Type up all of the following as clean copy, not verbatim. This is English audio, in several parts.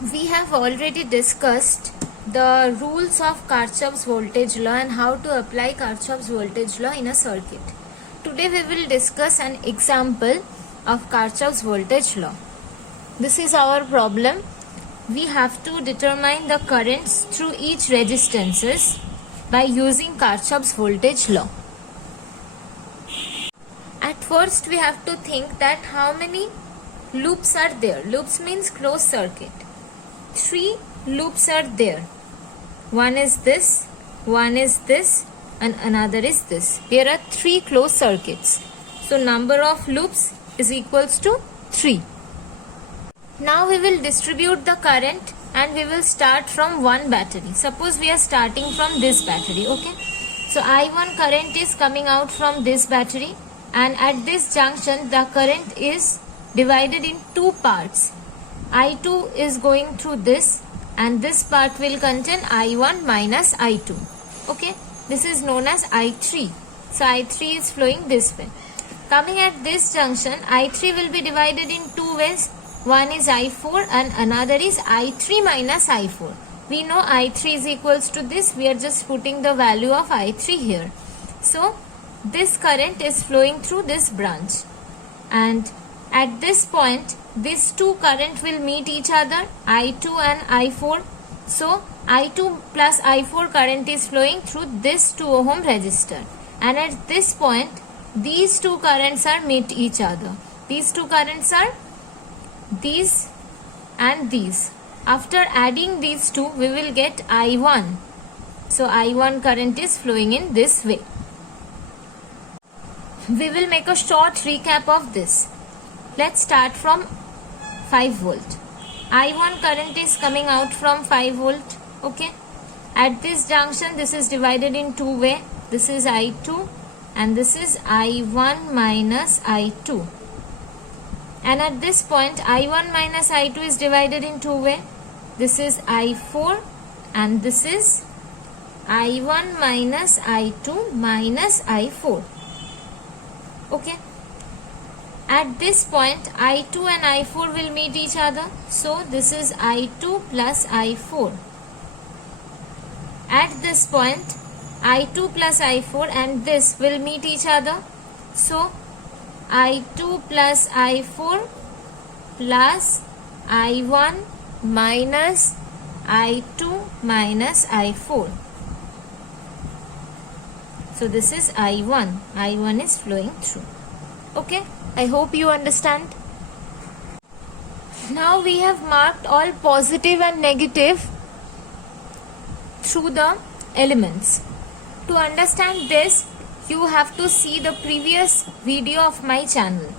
We have already discussed the rules of Kirchhoff's voltage law and how to apply Kirchhoff's voltage law in a circuit. Today we will discuss an example of Kirchhoff's voltage law. This is our problem. We have to determine the currents through each resistances by using Kirchhoff's voltage law. At first we have to think that how many loops are there. Loops means closed circuit. 3 loops are there. One is this, one is this, and another is this. There are 3 closed circuits. So number of loops is equals to 3. Now we will distribute the current and we will start from one battery. Suppose we are starting from this battery, okay? So I1 current is coming out from this battery, and at this junction the current is divided in 2 parts. I2 is going through this, and this part will contain I1 minus I2. Okay, this is known as I3. So I3 is flowing this way. Coming at this junction, I3 will be divided in 2 ways. One is I4 and another is I3 minus I4. We know I3 is equals to this. We are just putting the value of I3 here. So this current is flowing through this branch, and at this point these 2 current will meet each other, I2 and I4. So I2 plus I4 current is flowing through this 2 ohm resistor, and at this point these 2 currents are meet each other. These 2 currents are these and these. After adding these 2 we will get I1. So I1 current is flowing in this way. We will make a short recap of this. Let's start from 5 volt. I1 current is coming out from 5 volt. Okay. At this junction this is divided in 2 ways. This is I2 and this is I1 minus I2. And at this point I1 minus I2 is divided in 2 ways. This is I4 and this is I1 minus I2 minus I4. Okay. At this point I2 and I4 will meet each other. So this is I2 plus I4. At this point I2 plus I4 and this will meet each other. So I2 plus I4 plus I1 minus I2 minus I4. So this is I1. I1 is flowing through. Okay, I hope you understand. Now we have marked all positive and negative through the elements. To understand this, you have to see the previous video of my channel.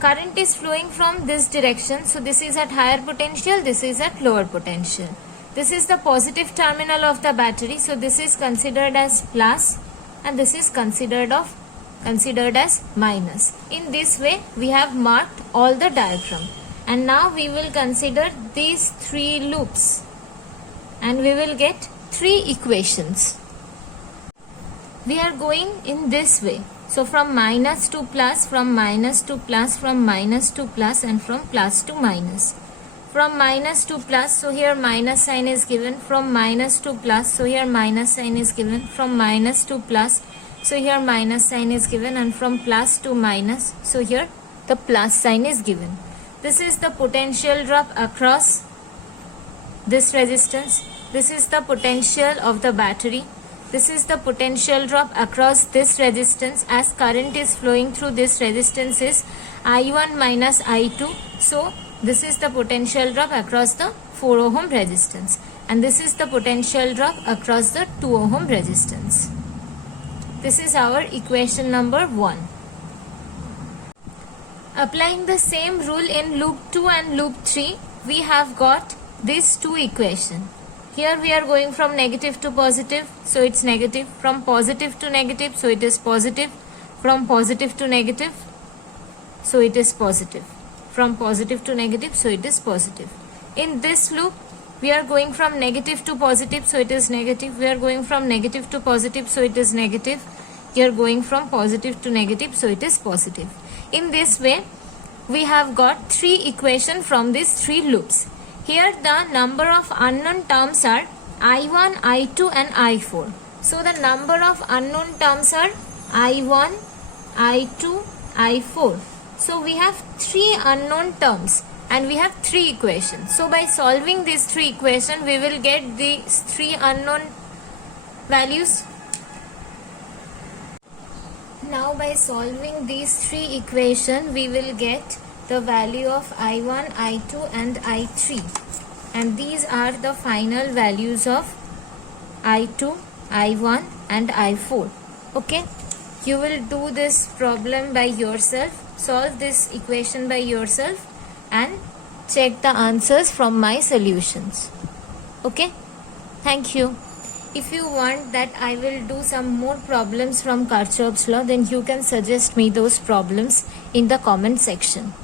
Current is flowing from this direction. So this is at higher potential, this is at lower potential. This is the positive terminal of the battery. So this is considered as plus and this is considered as minus. In this way we have marked all the diagram, and now we will consider these 3 loops and we will get 3 equations. We are going in this way. So from minus to plus, from minus to plus, from minus to plus, and from plus to minus. From minus to plus, so here minus sign is given. From minus to plus, so here minus sign is given. From minus to plus, so here minus sign is given. And from plus to minus, so here the plus sign is given. This is the potential drop across this resistance. This is the potential of the battery. This is the potential drop across this resistance, as current is flowing through this resistance is I1 minus I2. So this is the potential drop across the 4 ohm resistance, and this is the potential drop across the 2 ohm resistance. This is our equation number 1. Applying the same rule in loop 2 and loop 3, we have got these 2 equations. Here we are going from negative to positive, so it's negative. From positive to negative, so it is positive. From positive to negative, so it is positive. From positive to negative, so it is positive. In this loop, we are going from negative to positive, so it is negative. We are going from negative to positive, so it is negative. We are going from positive to negative, so it is positive. In this way, we have got 3 equations from these 3 loops. Here the number of unknown terms are I1, I2 and I4. So the number of unknown terms are I1, I2, I4. So we have 3 unknown terms and we have 3 equations. So by solving these 3 equations, we will get these 3 unknown values. Now by solving these 3 equations, we will get the value of I1, I2 and I3. And these are the final values of I2, I1 and I4. Okay, you will do this problem by yourself, solve this equation by yourself and check the answers from my solutions. Okay, thank you. If you want that I will do some more problems from Kirchhoff's law, then you can suggest me those problems in the comment section.